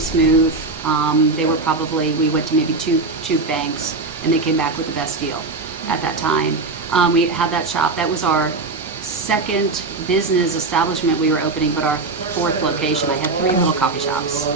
pretty smooth. They were probably, we went to maybe two banks, and they came back with the best deal at that time. We had that shop. That was our second business establishment we were opening, but our fourth location. I had 3 little coffee shops.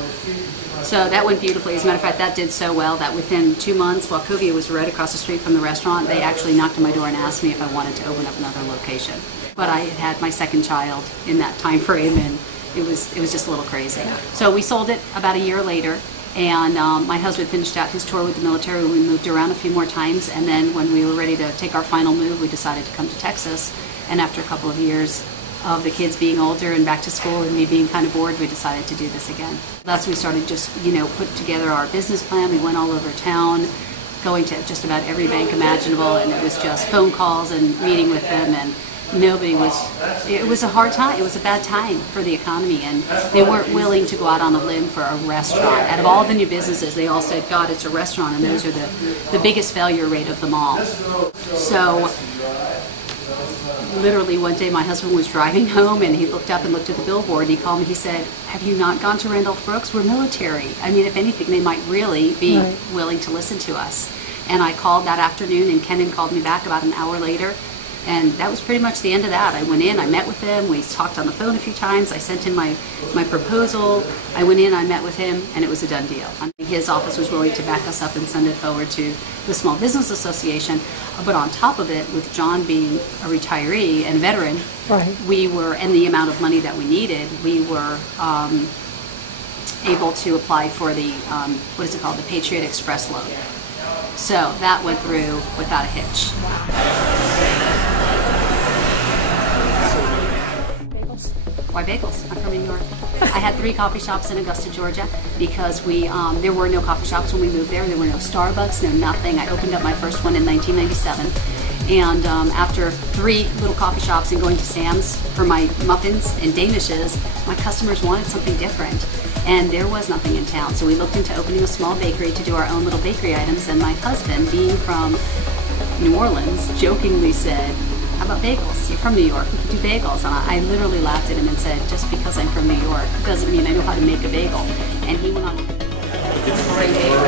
So that went beautifully. As a matter of fact, that did so well that within 2 months, while Covia was right across the street from the restaurant, they actually knocked on my door and asked me if I wanted to open up another location. But I had my second child in that time frame, and it was just a little crazy. So we sold it about a year later, and my husband finished out his tour with the military. We moved around a few more times, and then when we were ready to take our final move, we decided to come to Texas. And after a couple of years of the kids being older and back to school and me being kind of bored, we decided to do this again. That's when we started just, put together our business plan. We went all over town, going to just about every bank imaginable, and it was just phone calls and meeting with them, and it was a hard time. It was a bad time for the economy, and they weren't willing to go out on a limb for a restaurant. Out of all the new businesses, they all said, God, it's a restaurant, and those are the biggest failure rate of them all. So literally one day my husband was driving home, and he looked up and looked at the billboard, and he called me. He said, have you not gone to Randolph Brooks? We're military. I mean, if anything, they might really be willing to listen to us. And I called that afternoon, and Kenan called me back about an hour later. And that was pretty much the end of that. I went in, I met with him, we talked on the phone a few times, I sent him my proposal, I went in, I met with him, and it was a done deal. His office was willing to back us up and send it forward to the Small Business Association, but on top of it, with John being a retiree and veteran, we were, and the amount of money that we needed, we were able to apply for the, what is it called, the Patriot Express loan. So that went through without a hitch. Why bagels? I'm from New York. I had 3 coffee shops in Augusta, Georgia, because there were no coffee shops when we moved there. There were no Starbucks, no nothing. I opened up my first one in 1997. And after 3 little coffee shops and going to Sam's for my muffins and Danishes, my customers wanted something different. And there was nothing in town. So we looked into opening a small bakery to do our own little bakery items. And my husband, being from New Orleans, jokingly said, how about bagels? You're from New York, we could do bagels. And I literally laughed at him and said, just because I'm from New York doesn't mean I know how to make a bagel. And he went on. It's a great bagel.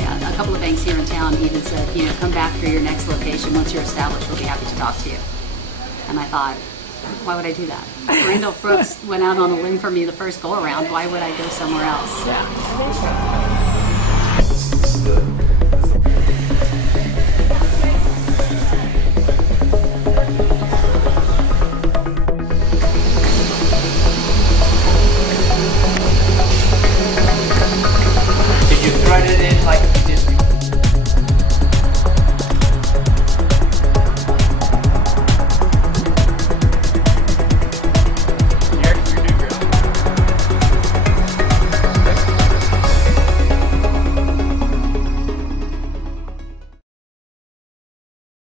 Yeah, a couple of banks here in town even said, come back for your next location. Once you're established, we'll be happy to talk to you. And I thought, why would I do that? Randolph Brooks went out on a limb for me the first go around. Why would I go somewhere else? Yeah, I think so.